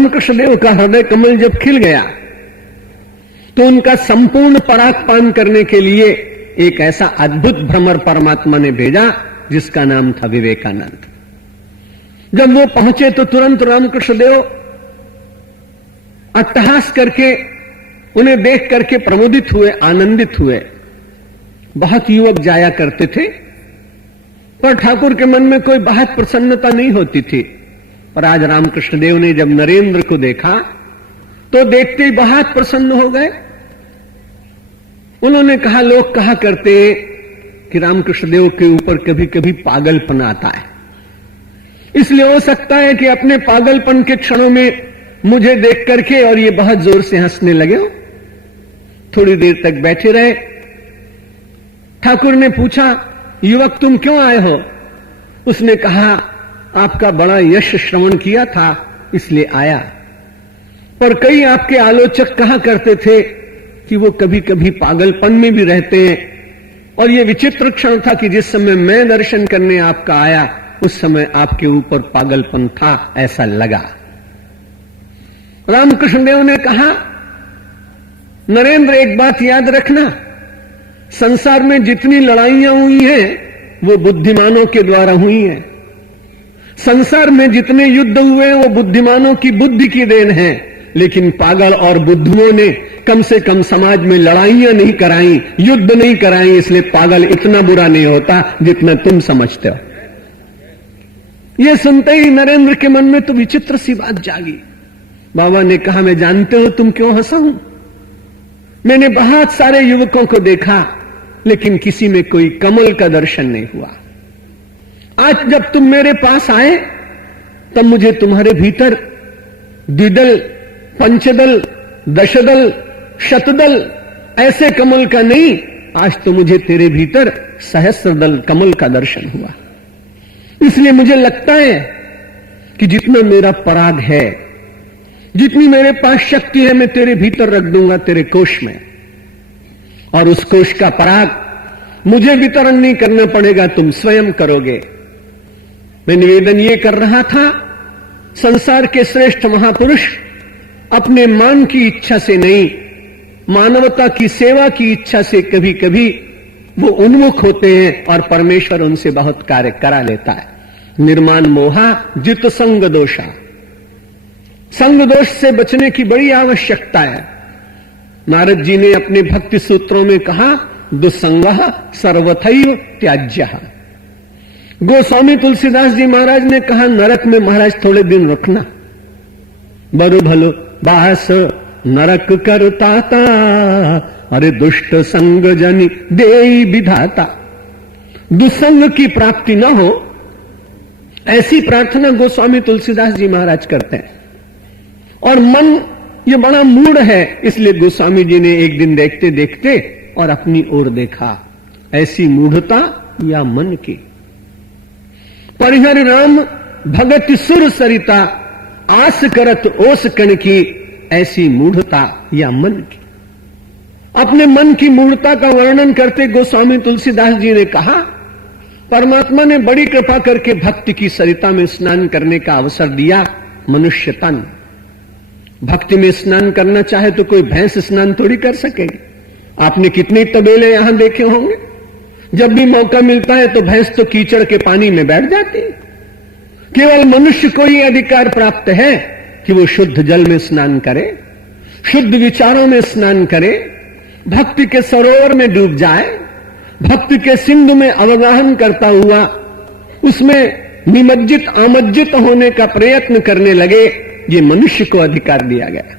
रामकृष्ण देव का हृदय कमल जब खिल गया तो उनका संपूर्ण परागपान करने के लिए एक ऐसा अद्भुत भ्रमर परमात्मा ने भेजा जिसका नाम था विवेकानंद। जब वो पहुंचे तो तुरंत रामकृष्ण देव अट्टहास करके उन्हें देख करके प्रमोदित हुए, आनंदित हुए। बहुत युवक जाया करते थे पर ठाकुर के मन में कोई बहुत प्रसन्नता नहीं होती थी। पर आज रामकृष्ण देव ने जब नरेंद्र को देखा तो देखते ही बहुत प्रसन्न हो गए। उन्होंने कहा, लोग कहा करते कि रामकृष्ण देव के ऊपर कभी कभी पागलपन आता है, इसलिए हो सकता है कि अपने पागलपन के क्षणों में मुझे देख करके और ये बहुत जोर से हंसने लगे हो। थोड़ी देर तक बैठे रहे। ठाकुर ने पूछा, युवक तुम क्यों आए हो? उसने कहा, आपका बड़ा यश श्रवण किया था इसलिए आया। पर कई आपके आलोचक कहा करते थे कि वो कभी कभी पागलपन में भी रहते हैं। और ये विचित्र क्षण था कि जिस समय मैं दर्शन करने आपका आया उस समय आपके ऊपर पागलपन था, ऐसा लगा। रामकृष्ण देव ने कहा, नरेंद्र एक बात याद रखना, संसार में जितनी लड़ाइयां हुई हैं वो बुद्धिमानों के द्वारा हुई हैं। संसार में जितने युद्ध हुए वो बुद्धिमानों की बुद्धि की देन है, लेकिन पागल और बुद्धुओं ने कम से कम समाज में लड़ाइयां नहीं कराई, युद्ध नहीं कराई, इसलिए पागल इतना बुरा नहीं होता जितना तुम समझते हो। यह सुनते ही नरेंद्र के मन में तो विचित्र सी बात जागी। बाबा ने कहा, मैं जानते हो तुम क्यों हंसा हूं? मैंने बहुत सारे युवकों को देखा लेकिन किसी में कोई कमल का दर्शन नहीं हुआ। आज जब तुम मेरे पास आए तब मुझे तुम्हारे भीतर द्विदल, पंचदल, दशदल, शतदल ऐसे कमल का नहीं, आज तो मुझे तेरे भीतर सहस्रदल कमल का दर्शन हुआ। इसलिए मुझे लगता है कि जितना मेरा पराग है, जितनी मेरे पास शक्ति है, मैं तेरे भीतर रख दूंगा तेरे कोश में, और उस कोश का पराग मुझे वितरण नहीं करना पड़ेगा, तुम स्वयं करोगे। मैं निवेदन ये कर रहा था, संसार के श्रेष्ठ महापुरुष अपने मान की इच्छा से नहीं, मानवता की सेवा की इच्छा से कभी कभी वो उन्मुख होते हैं और परमेश्वर उनसे बहुत कार्य करा लेता है। निर्माण मोहा जित संग दोषा, संग दोष से बचने की बड़ी आवश्यकता है। नारद जी ने अपने भक्ति सूत्रों में कहा, दुसंगः सर्वथैव त्याज्यः। गोस्वामी तुलसीदास जी महाराज ने कहा, नरक में महाराज थोड़े दिन रखना, बरु भलो बास नरक करताता, अरे दुष्ट संग जनि देई विधाता। दुसंग की प्राप्ति न हो ऐसी प्रार्थना गोस्वामी तुलसीदास जी महाराज करते हैं। और मन ये बड़ा मूढ़ है, इसलिए गोस्वामी जी ने एक दिन देखते देखते और अपनी ओर देखा, ऐसी मूढ़ता या मन की। परिहर राम भगत सुर सरिता, आस करत ओस कण की, ऐसी मूढ़ता या मन की। अपने मन की मूढ़ता का वर्णन करते गोस्वामी तुलसीदास जी ने कहा, परमात्मा ने बड़ी कृपा करके भक्ति की सरिता में स्नान करने का अवसर दिया। मनुष्य तन भक्ति में स्नान करना चाहे तो कोई भैंस स्नान थोड़ी कर सकेगी। आपने कितने तबेले यहां देखे होंगे, जब भी मौका मिलता है तो भैंस तो कीचड़ के पानी में बैठ जाती है। केवल मनुष्य को ही अधिकार प्राप्त है कि वो शुद्ध जल में स्नान करे, शुद्ध विचारों में स्नान करे, भक्ति के सरोवर में डूब जाए, भक्ति के सिंधु में अवगाहन करता हुआ उसमें निमज्जित आमज्जित होने का प्रयत्न करने लगे। ये मनुष्य को अधिकार दिया गया।